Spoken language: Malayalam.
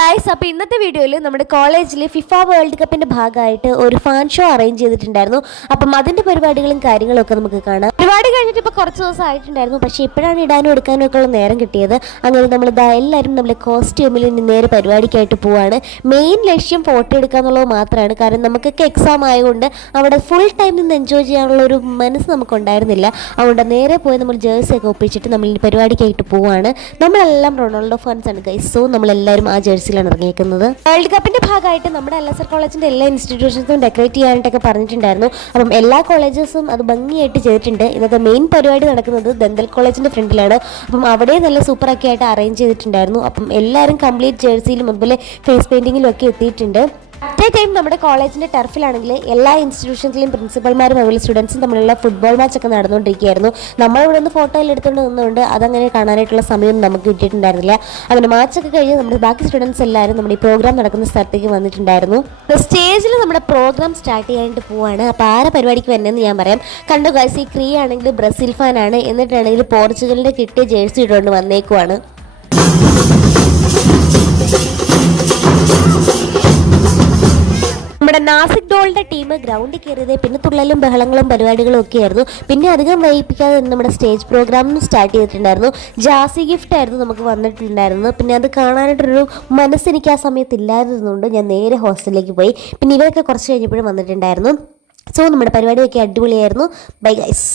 ഗായ്സ്, അപ്പോൾ ഇന്നത്തെ വീഡിയോയിൽ നമ്മുടെ കോളേജിൽ ഫിഫ വേൾഡ് കപ്പിൻ്റെ ഭാഗമായിട്ട് ഒരു ഫാൻ ഷോ അറേഞ്ച് ചെയ്തിട്ടുണ്ടായിരുന്നു. അപ്പം അതിൻ്റെ പരിപാടികളും കാര്യങ്ങളും ഒക്കെ നമുക്ക് കാണാം. പരിപാടി കഴിഞ്ഞിട്ട് ഇപ്പോൾ കുറച്ച് ദിവസം ആയിട്ടുണ്ടായിരുന്നു, പക്ഷേ ഇപ്പോഴാണ് ഇടാനും എടുക്കാനും ഒക്കെ ഉള്ള നേരം കിട്ടിയത്. അങ്ങനെ നമ്മൾ എല്ലാവരും നമ്മുടെ കോസ്റ്റ്യൂമിൽ നേരെ പരിപാടിക്കായിട്ട് പോവാണ്. മെയിൻ ലക്ഷ്യം ഫോട്ടോ എടുക്കുക എന്നുള്ളത് മാത്രമാണ്. കാരണം നമുക്കൊക്കെ എക്സാം ആയതുകൊണ്ട് അവിടെ ഫുൾ ടൈം നിന്ന് എൻജോയ് ചെയ്യാനുള്ള ഒരു മനസ്സ് നമുക്കുണ്ടായിരുന്നില്ല. അതുകൊണ്ട് നേരെ പോയി നമ്മൾ ജേഴ്സി ഒക്കെ ഒപ്പിച്ചിട്ട് നമ്മൾ ഈ പരിപാടിക്കായിട്ട് പോവാണ്. നമ്മളെല്ലാം റൊണാൾഡോ ഫാൻസ് ആണ് ഗൈസ്. സോ നമ്മളെല്ലാവരും ആ ജേഴ്സിയിലാണ് ഇറങ്ങിയിരിക്കുന്നത്. വേൾഡ് കപ്പിന്റെ ഭാഗമായിട്ട് നമ്മുടെ LSR കോളേജിന്റെ എല്ലാ ഇൻസ്റ്റിറ്റ്യൂഷൻസും ഡെക്കറേറ്റ് ചെയ്യാനായിട്ടൊക്കെ പറഞ്ഞിട്ടുണ്ടായിരുന്നു. അപ്പം എല്ലാ കോളേജസും അത് ഭംഗിയായിട്ട് ചെയ്തിട്ടുണ്ട്. ഇന്നത്തെ മെയിൻ പരിപാടി നടക്കുന്നത് ദന്തൽ കോളേജിന്റെ ഫ്രണ്ടിലാണ്. അപ്പം അവിടെ നല്ല സൂപ്പറൊക്കെ ആയിട്ട് അറേഞ്ച് ചെയ്തിട്ടുണ്ടായിരുന്നു. അപ്പം എല്ലാവരും കംപ്ലീറ്റ് ജേഴ്സിയിലും അതുപോലെ ഫേസ് പെയിന്റിങ്ങിലും ഒക്കെ എത്തിയിട്ടുണ്ട്. അറ്റ് എ ടൈം നമ്മുടെ കോളേജിൻ്റെ ടർഫിലാണെങ്കിൽ എല്ലാ ഇൻസ്റ്റിറ്റ്യൂഷൻസിലെയും പ്രിൻസിപ്പൽമാരും അതുപോലെ സ്റ്റുഡൻസും തമ്മിലുള്ള ഫുട്ബോൾ മാച്ചൊക്കെ നടന്നുകൊണ്ടിരിക്കുകയായിരുന്നു. നമ്മളിവിടെ നിന്ന് ഫോട്ടോയിൽ എടുത്തുകൊണ്ട് നിന്നുകൊണ്ട് അതങ്ങനെ കാണാനായിട്ടുള്ള സമയം നമുക്ക് കിട്ടിയിട്ടുണ്ടായിരുന്നില്ല. അങ്ങനെ മാച്ചൊക്കെ കഴിഞ്ഞ് നമ്മുടെ ബാക്കി സ്റ്റുഡൻസ് എല്ലാവരും നമ്മുടെ ഈ പ്രോഗ്രാം നടക്കുന്ന സ്ഥലത്തേക്ക് വന്നിട്ടുണ്ടായിരുന്നു. സ്റ്റേജിൽ നമ്മുടെ പ്രോഗ്രാം സ്റ്റാർട്ട് ചെയ്യാനായിട്ട് പോവാണ്. അപ്പോൾ ആരെ പരിപാടിക്ക് വരുന്നതെന്ന് ഞാൻ പറയാം. കണ്ടു ഗൈസ്, ഈ ക്രീ ആണെങ്കിൽ ബ്രസീൽ ഫാനാണ്, എന്നിട്ടാണെങ്കിൽ പോർച്ചുഗലിൻ്റെ കിട്ടിയ ജേഴ്സി ഇട്ടുകൊണ്ട് വന്നേക്കുവാണ്. നമ്മുടെ നാസിക് ഡോളിൻ്റെ ടീം ഗ്രൗണ്ടിൽ കയറിയത് പിന്നെ തുള്ളലും ബഹളങ്ങളും പരിപാടികളും ഒക്കെ ആയിരുന്നു. പിന്നെ അധികം വൈകിപ്പിക്കാതെ നമ്മുടെ സ്റ്റേജ് പ്രോഗ്രാം സ്റ്റാർട്ട് ചെയ്തിട്ടുണ്ടായിരുന്നു. ജാസി ഗിഫ്റ്റ് ആയിരുന്നു നമുക്ക് വന്നിട്ടുണ്ടായിരുന്നത്. പിന്നെ അത് കാണാനായിട്ടൊരു മനസ്സെനിക്ക് ആ സമയത്ത് ഇല്ലായിരുന്നതുകൊണ്ട് ഞാൻ നേരെ ഹോസ്റ്റലിലേക്ക് പോയി. പിന്നെ ഇവരൊക്കെ കുറച്ച് കഴിഞ്ഞപ്പോഴും വന്നിട്ടുണ്ടായിരുന്നു. സോ നമ്മുടെ പരിപാടിയൊക്കെ അടിപൊളിയായിരുന്നു. Bye guys.